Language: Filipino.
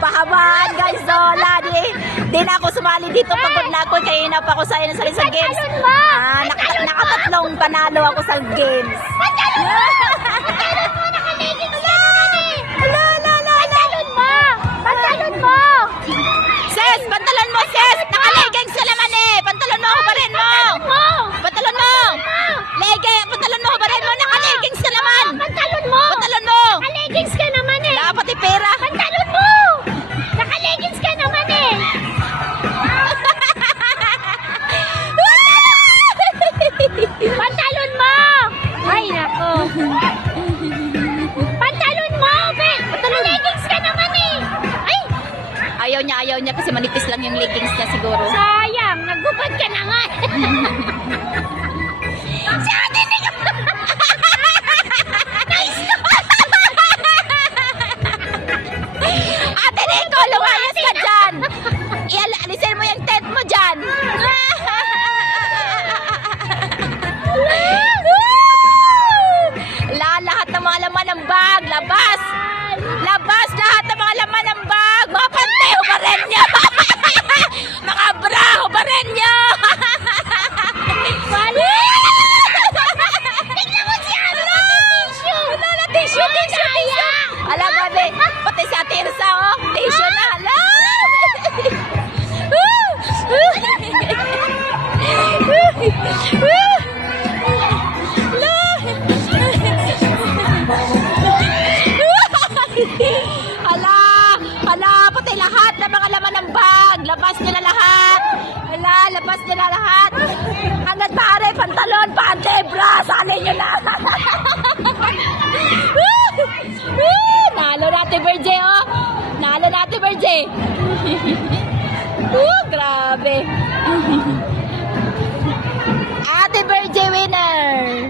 Pahabaan guys, so di na ako sumali dito, pagod na ako, kaya na pa ako sa games. Nakatatlong panalo ako sa games. Ses, pantalon mo, Ses! Naka-leggings ka naman eh! Pantalon mo, hubarin mo! Pantalon mo! Pantalon mo, hubarin mo! Naka-leggings ka naman! Pantalon mo! Pantalon mo! Naka-leggings ka naman eh! Wala pati pera! Pantalon mo! Naka-leggings ka naman eh! Pantalon mo! Ay, nako! Pantalon mo! Naka-leggings ka naman eh! Ay! Ayaw niya kasi manipis lang yung leggings niya siguro. Sayang! Nagupad ka na nga! Si ate hindi ka... Ate Nico, lumayas ka dyan! Alisin mo yung tent mo dyan! Lahat ng mga laman ng bag, labas! Labas lahat ng mga laman ng bag! Mga pante, hubarin niyo! Mga bra, hubarin niyo! Tignan mo si Ate! Tissue! Ala, babe, pati si Ate Irsa, oh! Tissue na, ala! Hala, pati lahat ng mga laman ng bag. Labas niyo na lahat. Hala, labas niyo na lahat. Hanggang pare, pantalon, pante, bra, sali niyo na. Nalo natin, Berje, oh. Nalo natin, Berje. Grabe. Ate Berje winner.